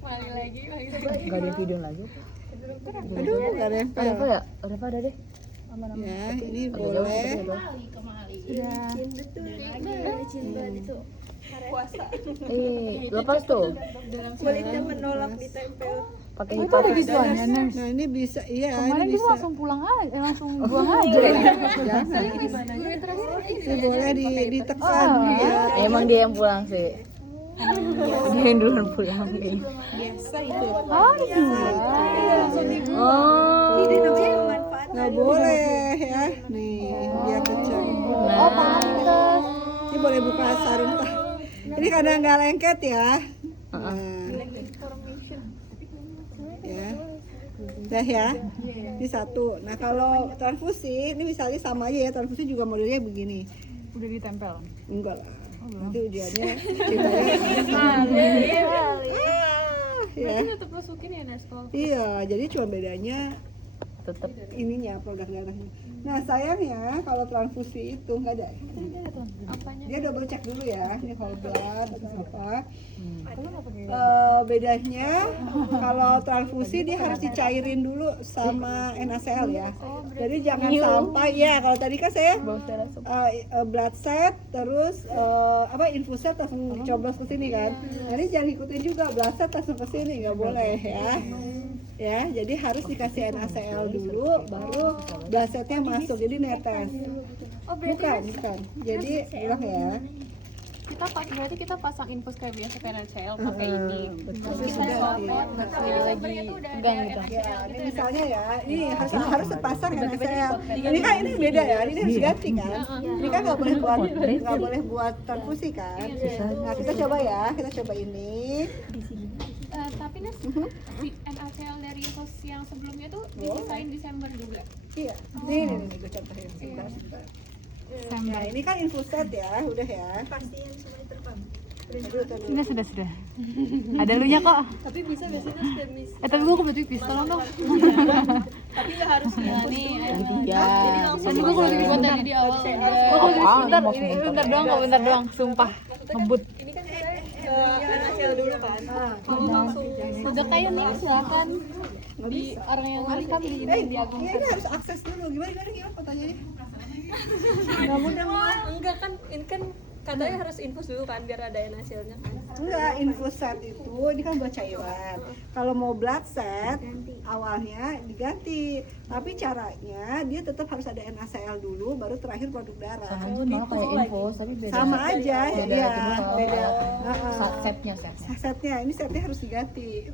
Balik lagi. Gak ada video lagi. Aduh, nggak nempel. Ada apa ya? Ada apa ada deh? Ya, ini boleh. Puasa. Lepas tuh. Kulitnya menolak ditempel. Pakai Itu ada gituannya, Ners. Nah, ini bisa, iya, Kemarin ini kita bisa. langsung pulang aja, langsung buang aja. Jangan. Ini boleh ditekan. Ya. Emang dia yang pulang sih. Dia yang duluan pulang nih. Biasa itu. Oh, Ini namanya manfaat. Nggak boleh ya. Nih, dia kencang. oh pantas. Ini boleh buka sarung tah. Ini kadang nggak lengket ya. Nah. Ya. Udah ya. Ini satu. Nah, kalau transfusi, ini misalnya sama aja ya. Transfusi juga modelnya begini. Udah ditempel. Enggak lah. Nanti ujiannya ceritanya. Ya. Tetap masukin ya Ners kalau. Iya, jadi cuma bedanya Tetap ininya produk darahnya. Nah, sayangnya kalau transfusi itu nggak ada. Apanya? Dia double check dulu ya, ini whole blood atau apa. Bedanya kalau transfusi dia harus dicairin dulu sama NaCl ya. Jadi jangan sampai ya, kalau tadi kan saya blood set terus infus set langsung coblos ke sini kan. Jadi jangan ikutin juga blood set langsung ke sini, nggak boleh ya. Ya, jadi harus dikasih NaCl dulu, baru blood setnya masuk, jadi netes. Bukan. Jadi ulang ya. Berarti kita pasang infus kayak biasa PNCL pakai ini. Betul. Terus kita swabnya lagi pegang gitu. Ya, ini misalnya ya, ini harus terpasang NaCl. Ini kan ini beda ya, ini harus ganti kan. Ini kan nggak boleh buat transfusi kan. Nah, kita coba ya, kita coba ini. Tapi Nes, NaCl dari infus yang sebelumnya tuh dipisahin Desember juga. Iya, ini gue contohin sebentar. Nah, ini kan infus set ya, udah ya. Pasien semuanya terbang. Sudah. Ada lunya kok. Tapi bisa biasanya stemis. Tapi gua kebetulan tipis, tolong dong. Tapi nggak harus ya nih. ya. Tadi gua kalau tipis bentar. Tadi di awal Gua kalau tipis bentar doang, sumpah. Ngebut. Ini kan kita NaCl dulu kan. Mau langsung. udah kayak nih silakan di orang yang kami di Agung. Ini harus akses dulu. Gimana pertanyaannya? Nggak mudah mah. Enggak kan, ini kan katanya harus infus dulu kan biar ada NaCl-nya kan. Enggak, infus set itu ini kan buat cairan. Kalau mau blood set awalnya diganti, tapi caranya dia tetap harus ada NaCl dulu, baru terakhir produk darah. Sama aja malah kayak infus, tapi beda. Sama aja, Beda ya, cuma beda. setnya. Setnya, ini setnya harus diganti.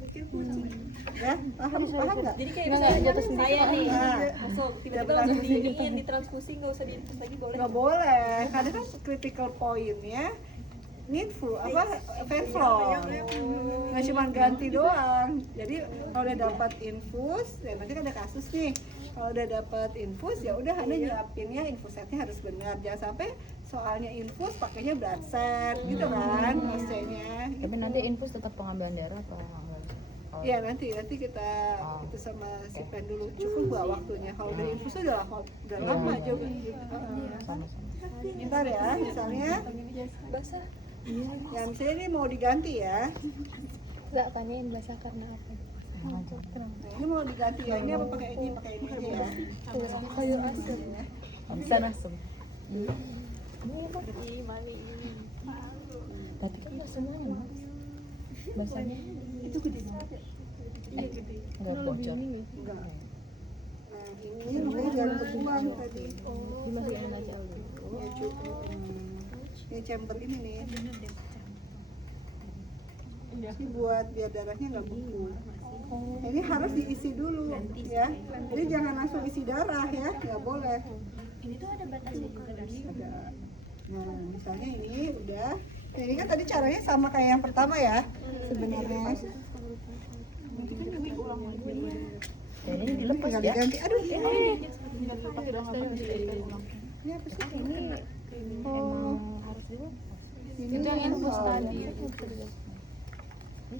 Ya, paham nggak? Jadi kayak misalnya jatuh saya nih, Nah. masuk tiba-tiba langsung diiniin ditransfusi, nggak usah diinfus lagi boleh. Nggak boleh, karena kan critical point-nya needful vein flow, nggak cuma ganti doang. Jadi kalau udah dapat infus, ya nanti kan ada kasus nih. Kalau udah dapat infus, ya udah Anda nyiapinnya infus setnya harus benar. Jangan sampai soalnya infus pakainya blood set gitu kan maksudnya. Tapi nanti infus tetap pengambilan darah atau enggak? Iya nanti kita itu sama si pen dulu cukup gak waktunya. Kalau udah infus udah lama juga. Ntar ya misalnya Basah. ya misalnya ini mau diganti ya. Enggak tanyain basah karena apa? Nah, ini mau diganti ya. Ini apa pakai ini aja ya. Kayu asam. Bisa langsung. Tapi kan nggak semuanya, Mas. Basahnya Itu gede banget. nggak bocor. Enggak. Nah ini makanya jangan kebuang tadi. Dimasukin aja dulu. Ya cukup. Ini chamber ini nih. Ini buat biar darahnya nggak beku. Ini harus diisi dulu ya. Jadi jangan langsung isi darah ya, nggak boleh. Ini tuh ada batasnya juga dari. Ada. Nah misalnya ini udah. Nah, ini kan tadi caranya sama kayak yang pertama ya sebenarnya. Dan ini dilepas Tinggal ya. diganti. Aduh. Ini apa sih ini? Emang harus dilepas. Ini Yang infus tadi. Ini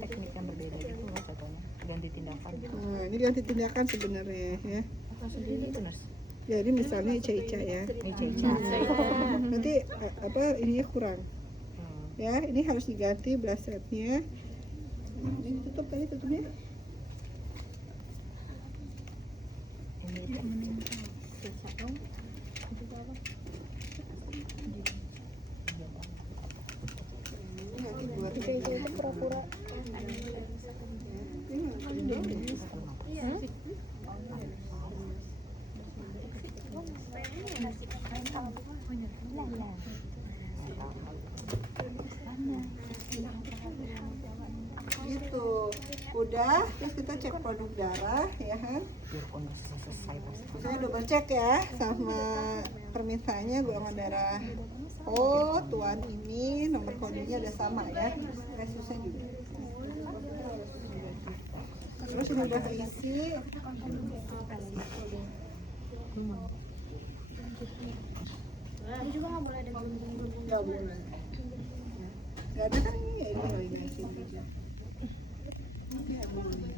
teknik yang berbeda gitu loh satunya. Ganti tindakan. Nah, ini ganti tindakan sebenarnya ya. Langsung gitu, Nas. Jadi misalnya ica-ica ya. Ini cincin. Nanti ininya kurang. Ya, ini harus diganti blood setnya. Ini tutup tadi tutupnya. Gitu, udah. Terus kita cek produk darah, ya kan? Saya double cek ya sama permintaannya golongan darah. Oh, tuan ini nomor kodenya udah sama ya. Resusnya juga. Terus ini udah keisi. Nggak boleh. Nggak ada kan ini lagi ngasih juga. Nggak boleh.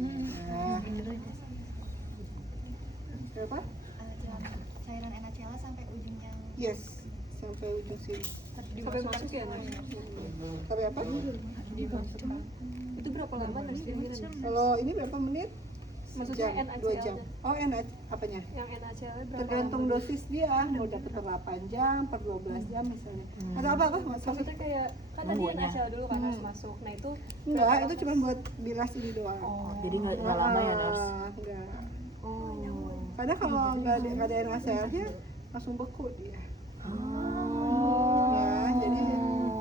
Nah. Berapa? Cairan NaCl sampai ujung yang Yes, sampai ujung sini. Sampai masuk ya, Nas? Sampai apa? Itu berapa lama Nas kira-kira? Kalau ini berapa menit? Maksudnya Jam, NaCl 2 jam. Oh, apanya? Yang NaCl berapa? Tergantung dosis dia, mau dapat per 8 jam, per 12 jam misalnya. Atau apa? Maksudnya kayak kan tadi NaCl dulu kan harus masuk. Nah itu Enggak, itu cuma buat bilas ini doang. Jadi nggak lama ya nurse? Enggak. oh. Karena kalau nggak ada NaCl-nya langsung beku dia. Ya, jadi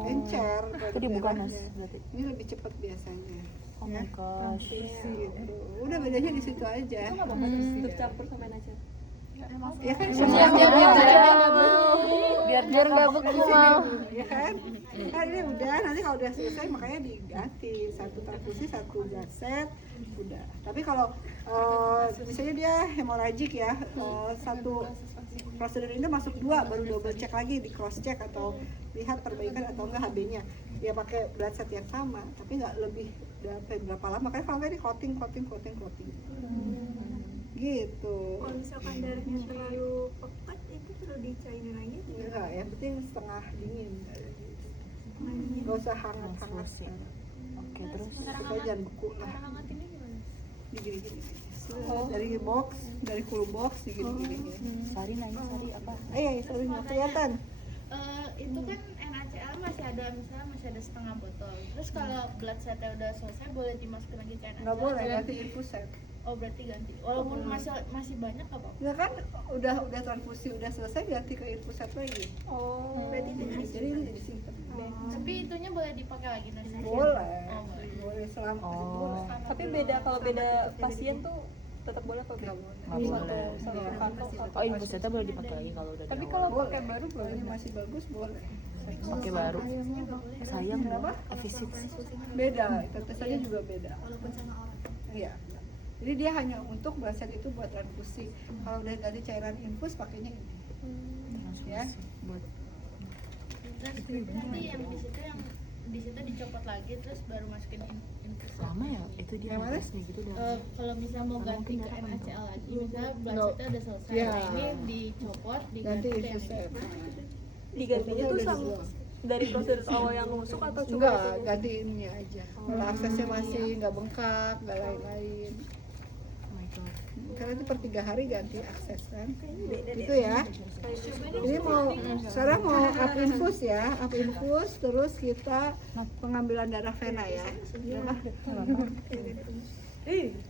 encer. Itu dia bukan nurse darahnya. berarti. Ini lebih cepat biasanya. Oh Ya. my gosh. Gitu. Udah bedanya di situ aja. Itu nggak apa-apa terus tercampur sama NaCl. Ya kan Biar nggak beku mal. ya kan? Nah, ini udah, nanti kalau udah selesai makanya diganti satu transfusi, satu blood set, udah. Tapi kalau misalnya dia hemorragik ya, satu prosedur ini masuk 2, baru double check lagi, di cross check atau lihat perbaikan atau enggak HB-nya. Ya pakai blood set yang sama, tapi nggak lebih berapa lama. Makanya kalau nggak di coating. Gitu. kalau misalkan darahnya terlalu pekat itu perlu dicairin lagi. Enggak, yang penting setengah dingin. Gak usah hangat-hangat. Transfusi. Oke, terus Kita jangan beku lah. Cara hangatinnya gimana? Digini-gini. Dari box, dari cool box, digini-gini. Sari nanya Sari apa? Sorry nggak kelihatan. Itu kan NaCl masih ada setengah botol. Terus kalau blood setnya udah selesai boleh dimasukin lagi ke NaCl? Nggak boleh, nanti infuset. Oh berarti ganti. Walaupun masih banyak nggak apa-apa. Ya kan udah transfusi udah selesai ganti ke infuset lagi. Oh. Berarti Jadi ini disimpan. Tapi itunya boleh dipakai lagi nasi. Boleh. Oh, boleh. Boleh selama Oh. Tapi beda kalau beda pasien tuh tetap boleh apa Nggak enggak? boleh. Nggak boleh. Satu kantong satu. Oh, infusetnya boleh dipakai lagi kalau udah. Tapi di kalau awal. pakai baru Kalau boleh. ini masih bagus boleh. pakai baru. Sayang Kenapa? Efisien. Beda, tetesnya juga beda. Walaupun sama orang. Iya. Jadi dia hanya untuk blood set itu buat transfusi. Kalau udah ganti cairan infus pakainya ini. Ya. Buat Terus nanti yang di situ dicopot lagi terus baru masukin infus. lama ya itu dia Yang mana? tesnya gitu dah. Kalau misalnya mau ganti ke NaCl lagi, misalnya blood No. setnya udah selesai, Ya. nah ini dicopot, Ganti diganti ke infus set. Digantinya tuh Udah sama dibuang. dari prosedur awal yang nusuk atau cuma Enggak, gantinya? ganti ininya aja. Kalau aksesnya masih nggak bengkak, nggak lain-lain. Oh my god. Karena itu per 3 hari ganti akses kan. Itu ya. Ini mau sekarang mau up infus ya, up infus terus kita pengambilan darah vena ya.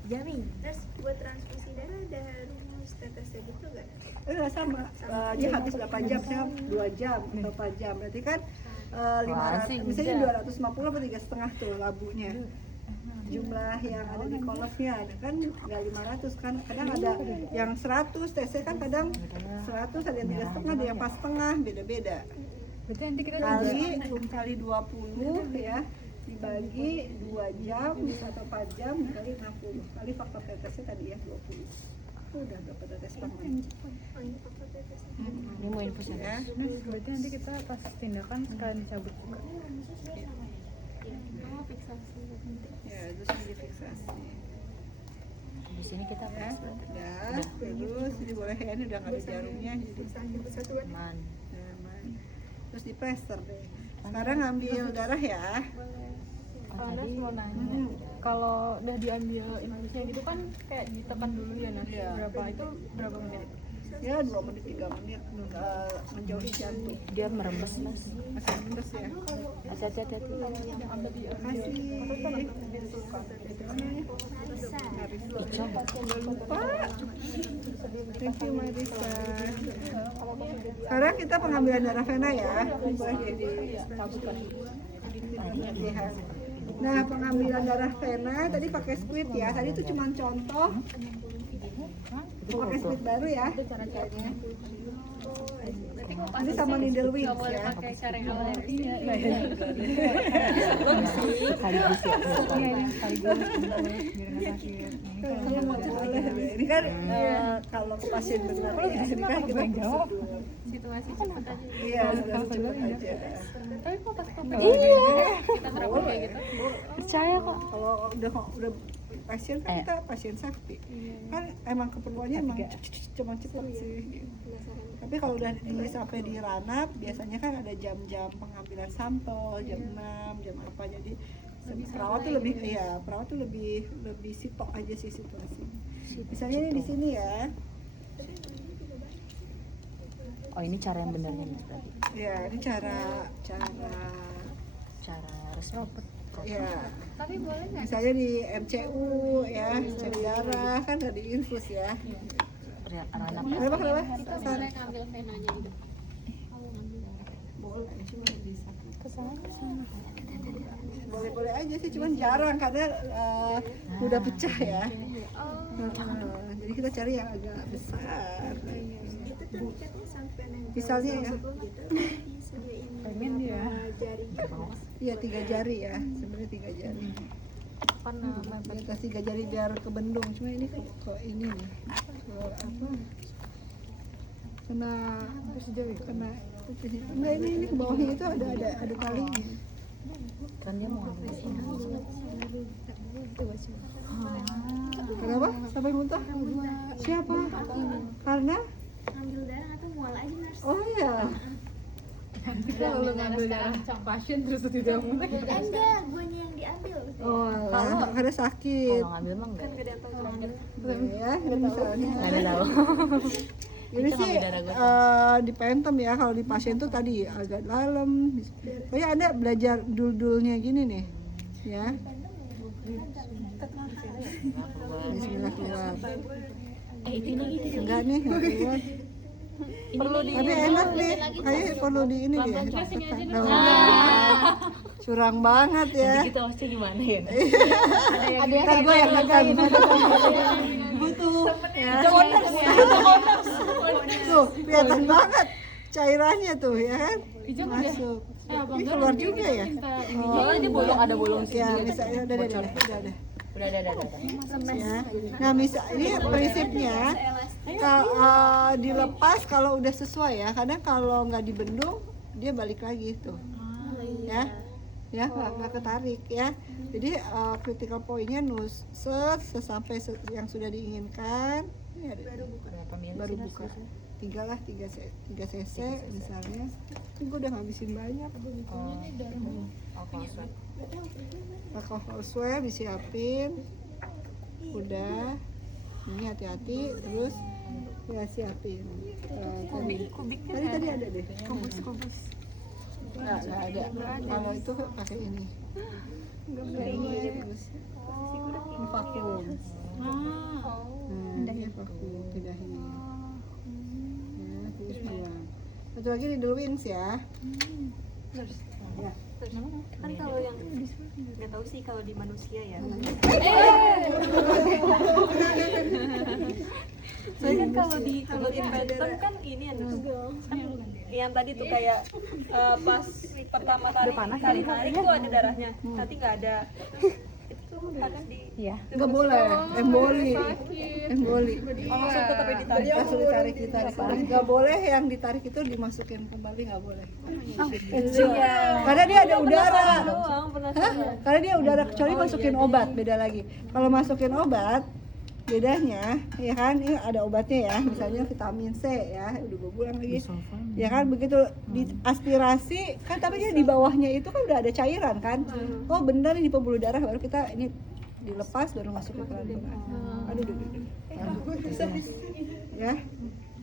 Jamin. Terus buat transfusi darah ada rumus tetesnya gitu nggak? Sama. Dia habis 8 jam, saya 2 jam atau 4 jam. Berarti kan 500, misalnya 250 apa 3,5 tuh labunya. Jumlah yang ada di kolosnya ada kan nggak 500 kan, kadang ada yang 100 TC kan, kadang 100, ada yang 3,5, ada yang pas setengah, beda-beda. Berarti nanti kita Kali 20 ya, dibagi 2 jam atau 4 jam dikali 60 kali faktor tetesnya tadi ya 20. Udah dapat tetes banget. Ini mau infus ya. berarti nanti kita pas tindakan sekalian dicabut juga. Oh, fiksasi. Ya, terus ini fiksasi. Di sini kita Ya, udah. Terus ini boleh ya, ini udah nggak ada jarumnya, jadi aman. aman. Terus di plester deh. Sekarang ngambil darah ya. Tadi mau nanya, kalau udah diambil infusnya gitu kan kayak ditekan dulu ya Nas, Iya. berapa menit? Ya 2 menit 3 menit menjauhi jantung. Dia merembes Mas. Masih minus ya. Hati-hati. Ica. Lupa. Thank you Marisa. Sekarang kita pengambilan darah vena ya. Boleh jadi lihat. Nah, pengambilan darah vena tadi pakai squid ya. Tadi itu cuma contoh. Mau pakai squid baru ya caranya. Ini sama needle wings ya. Pakai cara yang awal Ini kan kalau ke pasien benar ya, ini kan kita jawab. situasi cepat aja. Iya, sudah cepat aja. Tapi kok pas kita terapin kayak gitu. Percaya kok. Kalau udah pasien kan kita pasien sakti. Kan emang keperluannya emang cuma cepat sih. Tapi kalau udah sampai di ranap, biasanya kan ada jam-jam pengambilan sampel, jam 6, jam apa. Jadi perawat tuh lebih sitok aja sih situasi. Misalnya ini di sini ya. Oh ini cara yang benernya Mas berarti. Ya, ini cara resmi. ya. Tapi boleh nggak? Misalnya di MCU ya, cek darah kan ada di infus ya. Ranap. Kenapa? Kita boleh ngambil venanya gitu. Boleh, cuma bisa. Boleh aja sih, cuman jarang karena udah pecah ya. Jadi kita cari yang agak besar. Misalnya ya. Pengen dia. Iya 3 jari ya, sebenarnya 3 jari. Di atas 3 jari biar kebendung, cuma ini ke ini nih. Kena enggak ini ke bawahnya itu ada talinya. Kan dia mau ambil sini. Kenapa? Sampai muntah? Siapa? Karena? Ngambil darah atau mual aja nurse. Oh iya. Kita kalau ngambil darah pasien terus tidak muntah. Enggak, guanya yang diambil. Oh alah, karena sakit. Kalau ngambil emang enggak? Ya, ini misalnya. Enggak ada tahu. Ini sih di pentem ya, kalau di pasien tuh tadi agak dalam. Oh ya, Anda belajar dul-dulnya gini nih. Ya. Bismillah keluar. Enggak nih, enggak keluar. Tapi enak nih, kayak perlu di ini ya. Curang banget ya. Kita hostnya gimana ya? Ntar gue yang nekan. Butuh ya. Tuh, kelihatan banget cairannya tuh ya kan. Masuk. Ini keluar juga ya. Oh, ini ada bolong sih. Ya, misalnya udah. Udah. Ya. Nah, ini prinsipnya dilepas kalau udah sesuai ya. Kadang kalau nggak dibendung dia balik lagi tuh. Ya nggak ketarik ya. Jadi critical point-nya sampai yang sudah diinginkan. Ini ada baru buka. 3 cc misalnya. Ini gue udah ngabisin banyak. Alkohol swab disiapin. Udah. Ini hati-hati terus ya siapin. Tadi ada deh. Kubus. Nggak ada. Kalau itu pakai ini. Terus ini vakum. Ini vakum, pindahin. Ya, terus buang. Satu lagi needle wings ya. Ya. Kan kalau yang nggak tahu sih kalau di manusia ya. Soalnya kan kalau di phantom kan ini ya kan yang tadi tuh kayak pas pertama kali tarik tuh ada darahnya, nanti nggak ada. Itu harus di Nggak boleh, emboli. langsung tuh tapi ditarik. Langsung ditarik. Nggak boleh yang ditarik itu dimasukin kembali, nggak boleh. Karena dia ada udara. Hah? Karena dia udara, kecuali masukin obat, beda lagi. Kalau masukin obat, bedanya ya kan, ini ada obatnya ya, misalnya vitamin C ya, udah gue bilang lagi ya kan, begitu di aspirasi kan, tapi kan di bawahnya itu kan udah ada cairan kan, oh benar ini pembuluh darah, baru kita ini dilepas baru masuk ke pelan-pelan. Aduh. Ya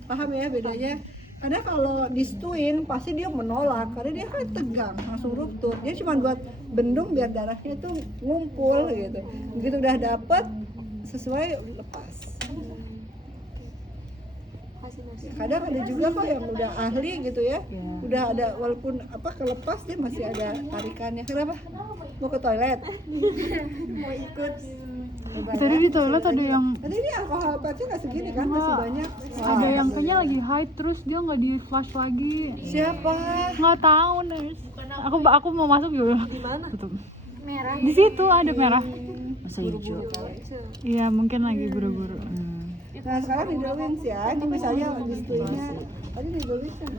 paham ya bedanya. Karena kalau distuin pasti dia menolak, karena dia kan tegang, langsung ruptur. Dia cuma buat bendung biar darahnya tuh ngumpul gitu. Begitu udah dapet sesuai, lepas. Ya, kadang ada juga kok yang udah ahli gitu ya, udah ada walaupun apa kelepas dia masih ada tarikannya. Kenapa? Mau ke toilet? Mau ikut? Tadi di toilet ada yang Tadi ini alkohol patnya nggak segini kan, masih banyak. ada yang kayaknya lagi hide terus dia nggak di flash lagi. Siapa? Nggak tahu Nes. Aku mau masuk juga. Di mana? Merah. Di situ ada merah. Masa hijau. Iya mungkin lagi buru-buru. Nah sekarang di Drawings ya, ini misalnya distuinnya tadi di Drawings kan.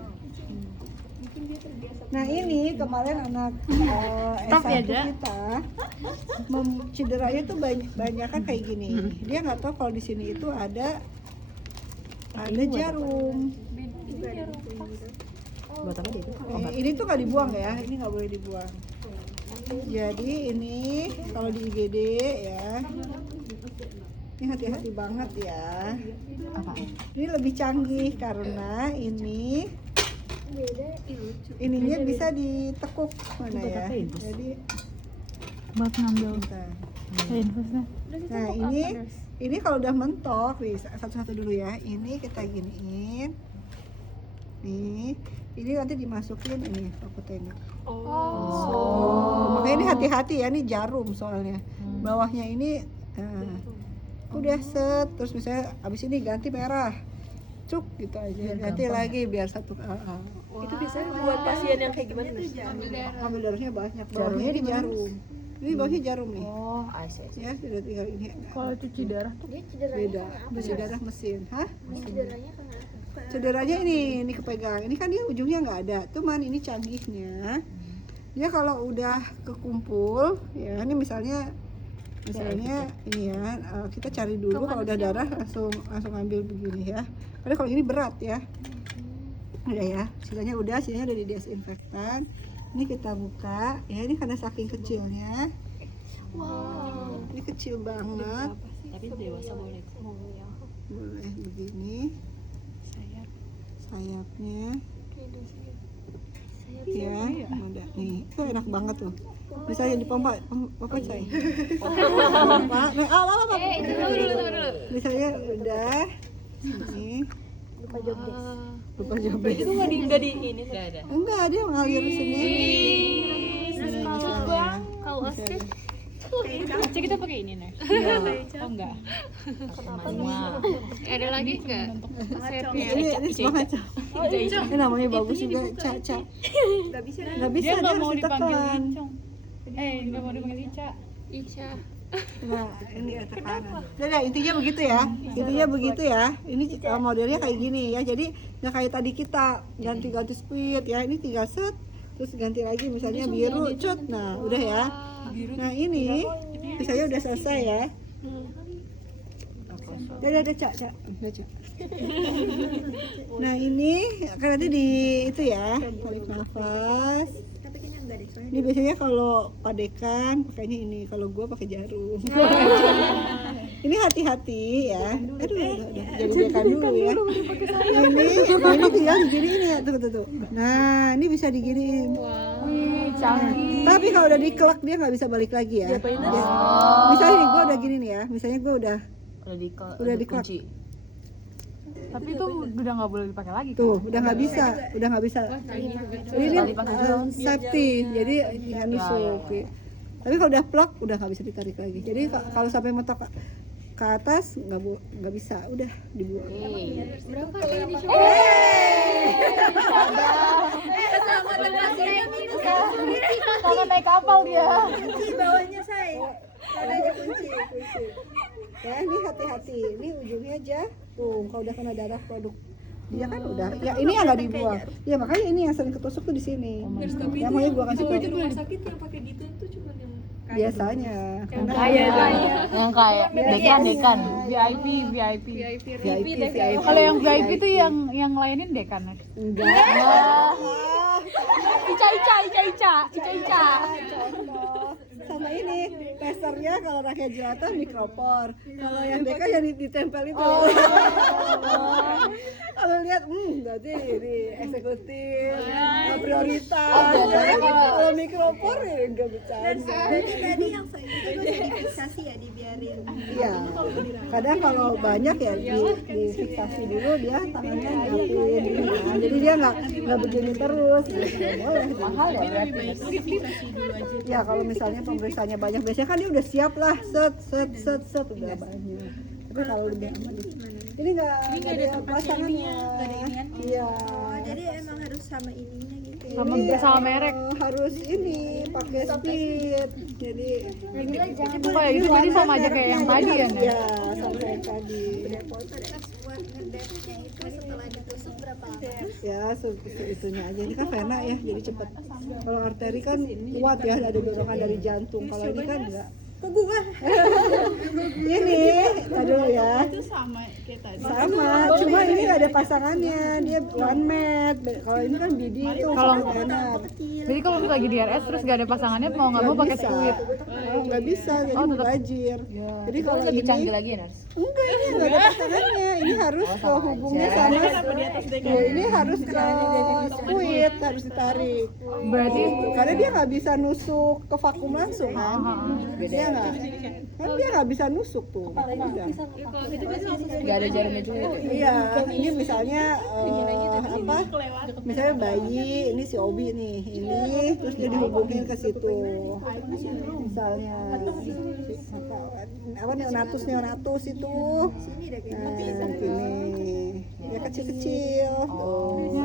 Nah ini kemarin anak S1 kita cederanya tuh banyak kan kayak gini. Dia nggak tahu kalau di sini itu ada jarum. Buat apa dia itu? Ini tuh nggak dibuang ya, ini nggak boleh dibuang. Jadi ini kalau di IGD ya, ini hati-hati banget ya. Apa? Ini lebih canggih karena ininya bisa ditekuk mana ya. Jadi Buat ngambil bentar. infusnya. Nah ini kalau udah mentok nih, satu-satu dulu ya. Ini kita giniin. Nih, ini nanti dimasukin ini aku tengok. Makanya ini hati-hati ya, ini jarum soalnya. Bawahnya ini udah set, terus misalnya abis ini ganti merah. Cuk gitu aja, ganti lagi biar satu. Itu biasanya buat pasien yang kayak gimana Mas? Ambil darahnya banyak. Bawahnya ini jarum. Ini bawahnya jarum nih. Oh, I see. Ya, sudah tinggal ini. Kalau cuci darah tuh Beda. Cuci darah mesin. Hah? Cederanya ini kepegang. Ini kan dia ujungnya nggak ada. Cuman ini canggihnya. Dia kalau udah kekumpul, ya ini misalnya ini ya, kita cari dulu kalau udah darah langsung ambil begini ya. Karena kalau ini berat ya. Udah ya, sisanya udah di desinfektan. Ini kita buka, ya ini karena saking kecilnya. Wow, ini kecil banget. Tapi dewasa boleh. Boleh begini. Sayapnya. Ya, ada nih. Itu enak banget tuh. Misalnya dipompa, pompa saya. Pompa. Nah, Dulu. misalnya udah ini. Lupa job. Itu nggak di ini. Enggak, dia ngalir sendiri. Kalau Oscar Aceh kita pakai ini nih. Oh enggak. Ada lagi enggak? Resepnya. Ini semua Ca. Ini namanya bagus juga, Ca. Enggak bisa, dia nggak harus mau dipanggil ditekan. Icong. Nggak mau dipanggil Ica. Ica. Nah, ini tekanan. Nah, intinya begitu ya. Intinya begitu ya. Ini modelnya kayak gini ya. Jadi nggak kayak tadi kita ganti speed ya. Ini tinggal set, terus ganti lagi misalnya biru, cut. Nah, udah ya. Nah, ini misalnya udah selesai ya. Ada Cak. Udah, Cak. Nah, ini kan nanti di itu ya, tarik nafas. Ini biasanya kalau padekan pakainya ini, kalau gua pakai jarum. Ini hati-hati ya. Aduh, jadi dekan dulu ya. Ini tinggal digini ini ya, tuh. Nah, ini bisa diginiin. Wih, canggih. Tapi kalau udah dikelak dia nggak bisa balik lagi ya. Misalnya nih gua udah gini nih ya. Misalnya gua udah dikunci. Tapi itu udah nggak boleh dipakai lagi. Tuh, udah nggak bisa. Ini safety, jadi nggak nusuk. Tapi kalau udah plak, udah nggak bisa ditarik lagi. Jadi kalau sampai mentok ke atas nggak bisa, udah dibuang. Berapa kali di Sama naik kapal dia. Kunci bawahnya saya. Ada kunci. Ya, ini hati-hati. Ini ujungnya jarum. Kalau udah kena darah produk dia kan udah. Ya ini yang nggak dibuang. Ya makanya ini yang sering ketusuk tuh di sini. Ya makanya gua kasih Itu di rumah sakit yang pakai gitu tuh cuma yang biasanya. Karena Yang kayak dekan. VIP. VIP. Kalau yang VIP tuh yang layanin dekan. Enggak. Ica. Sama ini testernya kalau rakyat jelata mikropor, kalau yang deka yang ditempel itu. Kalau lihat berarti ini eksekutif, prioritas. Kalau mikropor ya enggak bercanda. Tadi yang saya itu difiksasi ya, dibiarin. Iya. Kadang kalau banyak ya difiksasi dulu, dia tangannya nyiapin. Jadi dia nggak begini terus. Nggak boleh. Mahal ya berarti. Ya kalau misalnya pemeriksaannya banyak, biasanya kan dia udah siap lah, set udah banyak. Tapi kalau lebih aman ini nggak ada pasangannya. Iya. Jadi emang harus sama ininya gitu. Sama merek. Harus ini pakai speed. Jadi Oh ya, itu tadi sama aja kayak yang tadi ya, Nes? ya sama kayak tadi. Buat ngedepnya itu setelah ditusuk berapa lama? Ya itunya aja, ini kan vena ya, jadi cepet. Kalau arteri kan kuat ya, ada dorongan dari jantung. Kalau ini kan enggak. Kok gua? Ini, aduh ya. Itu sama kayak tadi. Sama, cuma ini ada pasangannya, dia one mat. Kalau ini kan BD itu Kalau- vena. Jadi kalau kita lagi di RS terus gak ada pasangannya, mau nggak mau pakai squid. Nggak bisa, jadi mubazir. Jadi kalau Lebih ini canggih lagi ya, Nars? enggak, ini nggak ada pasangannya. Ini harus ke hubungnya sama. Ya, ini harus ke squid, harus ditarik. Berarti Karena dia nggak bisa nusuk ke vakum langsung kan? Dia nggak, kan dia nggak bisa nusuk tuh. Udah. Gak ada jarumnya juga itu. Iya, ini misalnya apa? Misalnya bayi, ini si Obi nih, ini terus dia dihubungin ke situ. Misalnya apa neonatus itu. Nah, sini. Ya kecil-kecil. Tuh. Ya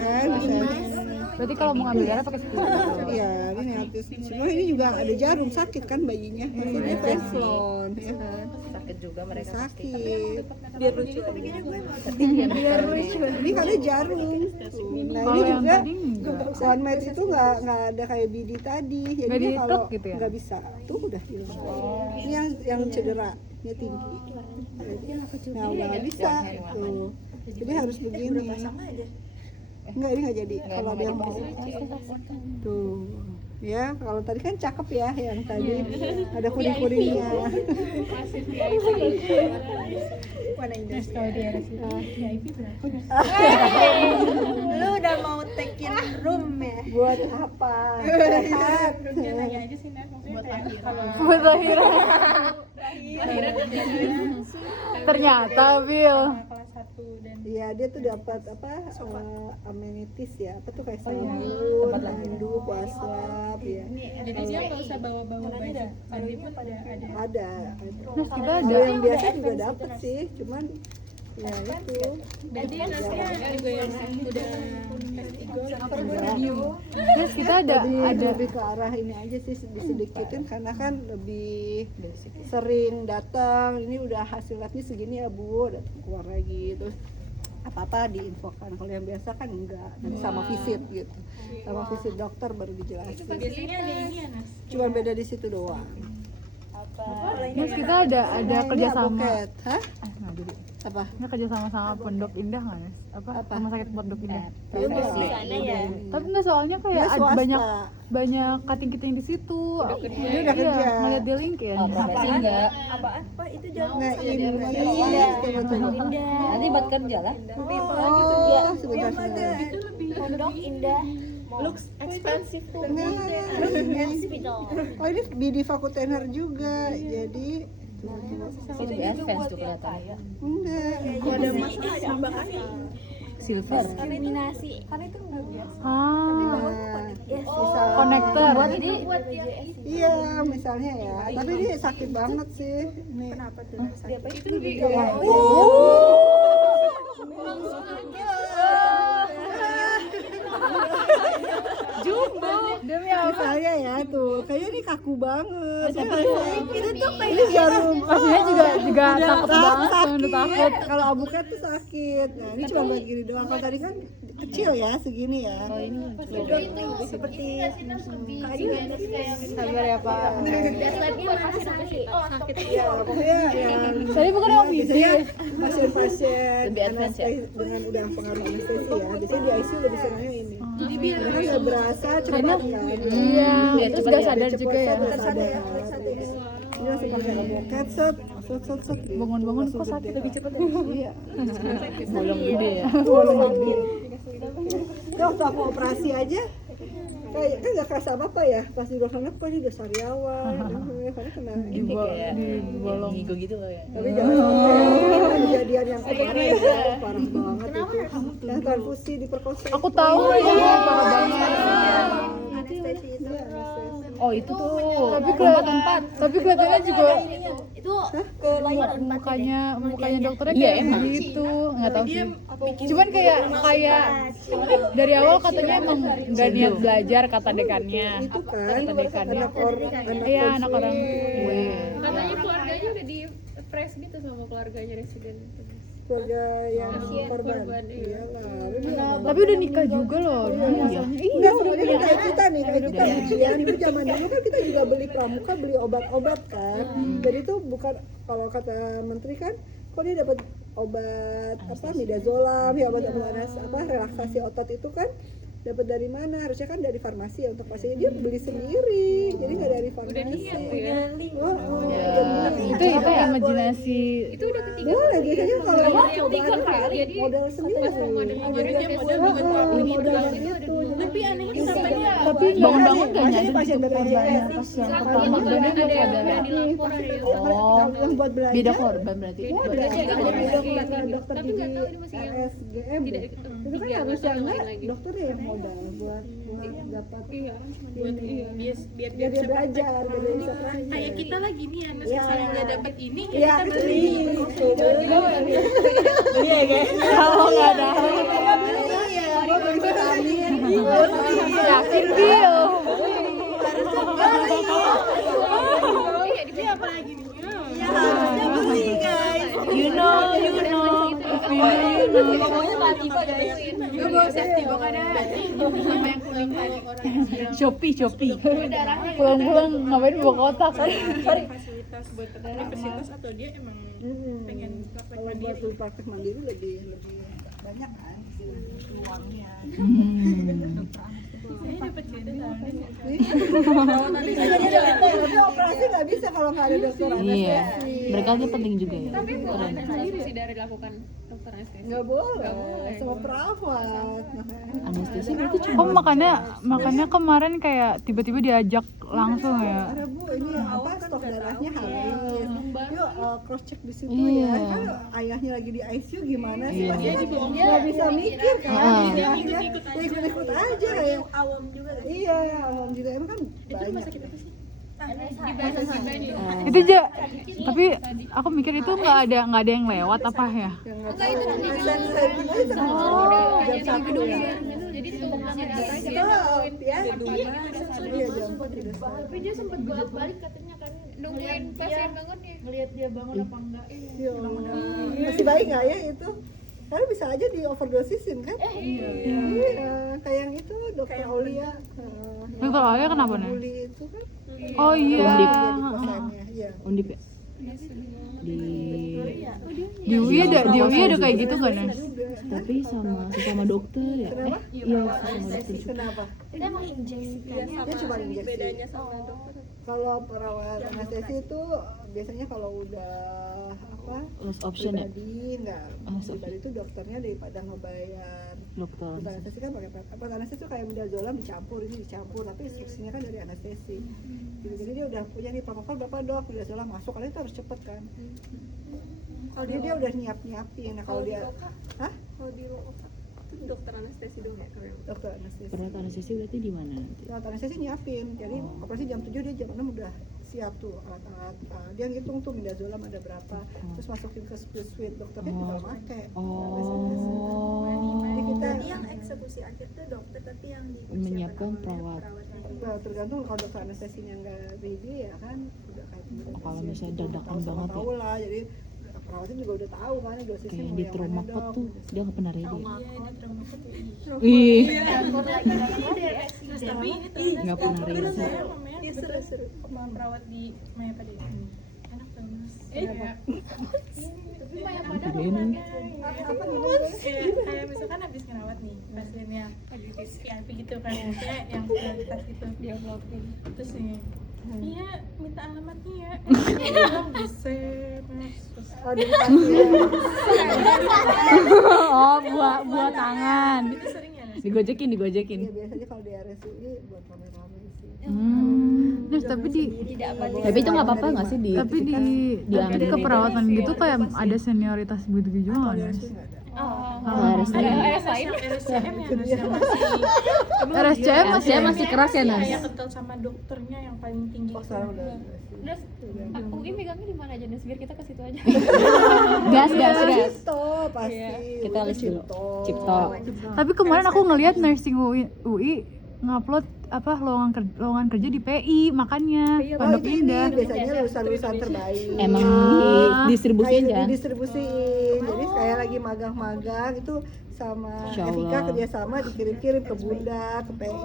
kan, misalnya. berarti kalau mau ngambil darah pakai squid. Iya, ini neonatus. Cuma ini juga ada jarum, sakit kan bayinya. Pasti dia teflon, ya kan. Sakit juga mereka. Sakit. Biar lucu. Biar lucu. Ini kan ada jarum. Nah Kalau ini yang juga tadi enggak. one mat itu nggak ada kayak BD tadi. Jadi Nggak dia diikat kalau gitu ya? nggak bisa, tuh udah hilang. Ini yang cedera, dia tinggi. Nah udah nggak bisa tuh. Jadi harus begini. Enggak, ini nggak jadi. Kalau ada yang mau tuh. Ya, kalau tadi kan cakep ya, yang tadi ada kuning-kuningnya. Lu udah mau take-in room ya? Buat apa? Sehat. Buat lahiran. Ternyata Bill. Iya, dia tuh dapat apa? Amenities ya. Apa tuh kayak sabun, handuk, wastafel ya. Jadi dia nggak usah bawa-bawa baju mandi pun ada. Ada. Terus kita ada Ada yang biasa juga dapat sih, cuman ya itu. Jadi nasnya juga yang udah terus kita ada Lebih ke arah ini aja sih disedikitin karena kan lebih sering datang. Ini udah hasil labnya segini ya Bu, datang keluar lagi terus apa-apa diinfokan. Kalau yang biasa kan enggak, nanti sama visit gitu, sama visit dokter baru dijelasin. biasanya ada ini ya Nas. Cuman beda di situ doang. terus kita ada Nah, ini kerjasama. avokat. Hah? Nggak jadi. Apa? Kita kerjasama sama Pondok Indah nggak Nes? Apa? Rumah sakit Pondok Indah. Tapi nggak, soalnya kayak Dia ada swasta. banyak cutting-cutting di situ. Dia udah kerja. Iya, ngeliat di LinkedIn. Profesi enggak. Apaan? Pak itu jarum. Nah, ini Nanti buat kerja lah. Oh, sebentar. Pondok Indah looks expensive tuh. Oh, ini BD Fakultener juga. Jadi Itu ya fans tuh kelihatan. enggak. Ada masalah tambahan. Silver. Diskriminasi. Ah, Misal, konektor. iya, misalnya ya. Tapi ini sakit banget sih. Ini kenapa tuh? Misalnya ya tuh, kayaknya ini kaku banget. Itu tuh kayak ini jarum. Pastinya juga takut banget, sakit. udah takut. Kalau abuket tuh sakit. Nah, ini cuma begini doang. Kalau tadi kan kecil ya, segini ya. Seperti Sabar ya Pak. Deadline-nya mana Sari? Ya, pokoknya yang Saya bukan orang biasanya pasien-pasien Lebih advance ya? anestesi dengan udah pengaruh anestesi ya, biasanya di ICU lebih senangnya ini. Karena nggak berasa cepat kan. Iya, terus gak sadar Cepat, juga ya. nggak sadar. Ini langsung pakai loket, set. Bangun-bangun kok sakit lebih cepet ya? Iya. Bolong gede ya. Bolong gede. Itu waktu aku operasi aja, kayak kan nggak kerasa apa ya, pas di ruang anak ini udah sariawan, karena kena Ini kayak bolong ngigo gitu loh ya. tapi jangan sampai kejadian yang parah banget itu, yang transfusi diperkosa. Aku tahu ya, parah banget. Anestesi itu. Oh itu tuh. Tapi kelihatannya juga Itu mukanya dokternya Iya, kayak emang. gitu, nggak tahu sih. Cuman kayak dari awal katanya emang nggak niat belajar kata dekannya. Itu kan Kata dekannya. Iya, Anak orang gue. Katanya keluarganya udah di press gitu sama keluarganya residen. keluarga yang korban. korban, iya. Iyalah. Tapi udah nikah juga loh. Enggak, sebenarnya kayak kita nih, kayak kita ujian itu zaman dulu kan kita juga beli pramuka, beli obat-obat kan. Jadi itu bukan, kalau kata menteri kan, kok dia dapat obat apa midazolam, ya obat relaksasi otot itu kan dapat dari mana? Harusnya kan dari farmasi ya untuk pasiennya, dia beli sendiri, jadi nggak dari farmasi. Itu imajinasi. Itu udah ketiga Boleh, biasanya kalau yang coba tiga kan kali, jadi modal sendiri. Jadi dia modal bukan Modal gitu. Tapi anehnya sampainya Tapi bangun-bangun gak Biasanya nyadar pasien itu korbannya pas yang pertama ada banyak gak yang sadar. dilapor ada yang Yang buat belajar. Beda korban berarti. Ada dokter tapi di nggak tahu ini masih yang RSGM. tidak Itu kan harusnya enggak dokternya yang modal buat dapat iya biar biar dia belajar, biar dia bisa praktek. kayak kita lagi nih anak misalnya nggak dapat ini ya Ya, kita beli. Kalau nggak ada yakin Bill. You know. Shopee. Pulang-pulang ngapain bawa kotak? Fasilitas buat universitas atau dia emang pengen praktek Kalau buat mandiri. praktek mandiri lebih banyak kan peluangnya. Saya dapat cerita Tapi operasi nggak bisa kalau nggak ada dokter Iya. anestesi. Mereka itu penting juga ya. tapi boleh transfusi dari dilakukan dokter anestesi Nggak boleh, sama perawat. Anestesi berarti cuma. Oh makanya kemarin kayak tiba-tiba diajak langsung ya. Ada Bu, ini apa stok darahnya habis. Yuk cross check di situ Iya. ya. Kan ayahnya lagi di ICU gimana sih? Iya. Pasti nggak bisa mikir kan. Dia ikut aja ya. awam juga kan. Iya, alhamdulillah emang kan banyak. Itu tapi aku mikir itu nggak ada yang lewat apa ya? Yang nggak itu jam 1 ya. jadi tumbangnya datanya Stop ya. Iya jam 4 tidak stop. Tapi dia sempat bolak-balik katanya kan nungguin pasien bangun ya ngelihat dia bangun apa enggak. Ya Allah. Masih baik nggak ya itu? Karena bisa aja di overdosisin kan? Iya, kayak yang itu dokter Aulia. Dokter Aulia kenapa nih? Bully itu kan? Oh iya. Jadi kosannya, iya. Undip ya. Di UI ada kayak gitu kan ya? Tapi sama dokter ya. Iya sama dokter juga. Kenapa? Itu emang injeksi kan? Dia cuma injeksi. Bedanya sama dokter. Kalau perawat anestesi itu biasanya kalau udah apa? Last option ya. Pribadi enggak. Last Pribadi itu dokternya daripada ngebayar. Dokter. Dokter anestesi kan pakai apa anestesi itu kayak midazolam dicampur, ini dicampur, tapi instruksinya kan dari anestesi. Gitu. Jadi dia udah punya nih protokol berapa dok, midazolam masuk, karena itu harus cepet kan. Kalau dia udah nyiapin. Nah kalau dia, hah? Kalau di Loka itu dokter anestesi dong ya kalau yang Dokter anestesi. Perawat anestesi berarti di mana nanti? Dokter anestesi nyiapin, jadi operasi jam 7 dia jam 6 udah siap tuh alat-alat. Dia ngitung tuh midazolam ada berapa, terus masukin ke suite dokternya tinggal pakai. Jadi kita Jadi yang eksekusi akhir tuh dokter, tapi yang Menyiapkan perawat. tergantung kalau dokter anestesinya nggak ready ya kan udah kayak Kalau misalnya dadakan banget ya. tahu lah, jadi perawatnya juga udah tahu kan dosisnya Kayak mau di yang trauma mana pot dong. tuh dia nggak pernah ready. Iya, Ih, tapi ini nggak pernah ready. saya mamanya seru perawat di Maya pada ini enak tuh mas. Tapi banyak pada Gedein. Kayak misalkan habis ngerawat nih pasiennya VIP gitu kan, kayak yang prioritas gitu. Dia vlogging. Terus nih, iya minta alamatnya ya. Bilang bisa mas. Terus Oh, dari pasien. Oh, buat tangan. itu sering ya. Digojekin. Iya, biasanya kalau di RSUI buat rame-rame sih. Terus tapi di Tapi itu nggak apa-apa nggak sih di tapi di diambil di keperawatan gitu kayak ada senioritas gitu juga nggak ada? ada RS lain. RSCM ya Nas, RSCM saya masih keras ya Nas. kayak kental sama dokternya yang paling tinggi. Oh, sekarang udah. Terus UI megangnya di mana aja Nes? Biar kita ke situ aja. Gas. Cipto pasti. Kita Udah list dulu. Cipto. Tapi kemarin aku ngelihat nursing UI ngupload apa lowongan kerja di PI, makanya Pondok ini Indah. biasanya lulusan-lulusan terbaik. Emang didistribusiin kan? Didistribusiin. Jadi kayak lagi magang-magang itu sama Insya Allah. Evika kerjasama dikirim-kirim ke Bunda, ke PI.